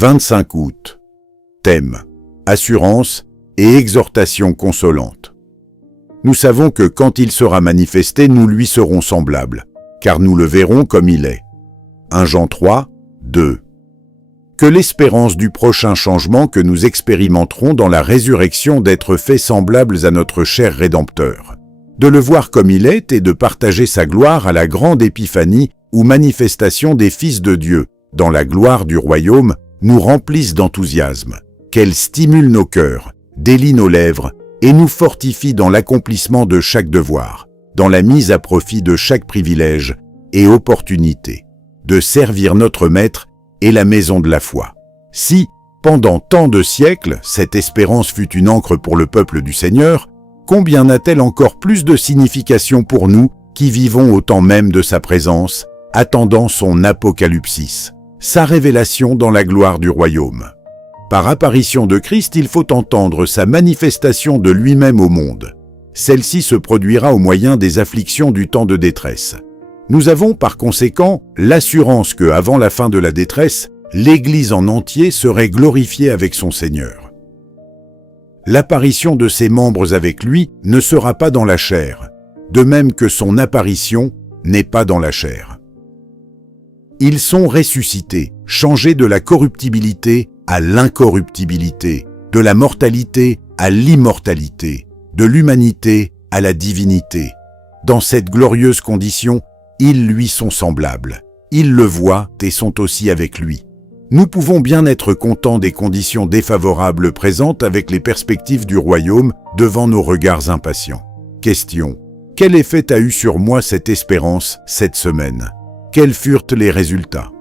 25 août. Thème: assurance et exhortation consolante. Nous savons que quand il sera manifesté, nous lui serons semblables, car nous le verrons comme il est. 1 Jean 3, 2. Que l'espérance du prochain changement que nous expérimenterons dans la résurrection d'être faits semblables à notre cher Rédempteur, de le voir comme il est et de partager sa gloire à la grande épiphanie ou manifestation des fils de Dieu, dans la gloire du royaume, nous remplisse d'enthousiasme, qu'elle stimule nos cœurs, délie nos lèvres et nous fortifie dans l'accomplissement de chaque devoir, dans la mise à profit de chaque privilège et opportunité, de servir notre Maître et la maison de la foi. Si, pendant tant de siècles, cette espérance fut une ancre pour le peuple du Seigneur, combien n'a-t-elle encore plus de signification pour nous qui vivons au temps même de sa présence, attendant son apocalypsis, sa révélation dans la gloire du royaume. Par apparition de Christ, il faut entendre sa manifestation de lui-même au monde. Celle-ci se produira au moyen des afflictions du temps de détresse. Nous avons par conséquent l'assurance que, avant la fin de la détresse, l'Église en entier serait glorifiée avec son Seigneur. L'apparition de ses membres avec lui ne sera pas dans la chair, de même que son apparition n'est pas dans la chair. Ils sont ressuscités, changés de la corruptibilité à l'incorruptibilité, de la mortalité à l'immortalité, de l'humanité à la divinité. Dans cette glorieuse condition, ils lui sont semblables. Ils le voient et sont aussi avec lui. Nous pouvons bien être contents des conditions défavorables présentes avec les perspectives du royaume devant nos regards impatients. Question: quel effet a eu sur moi cette espérance cette semaine? Quels furent les résultats?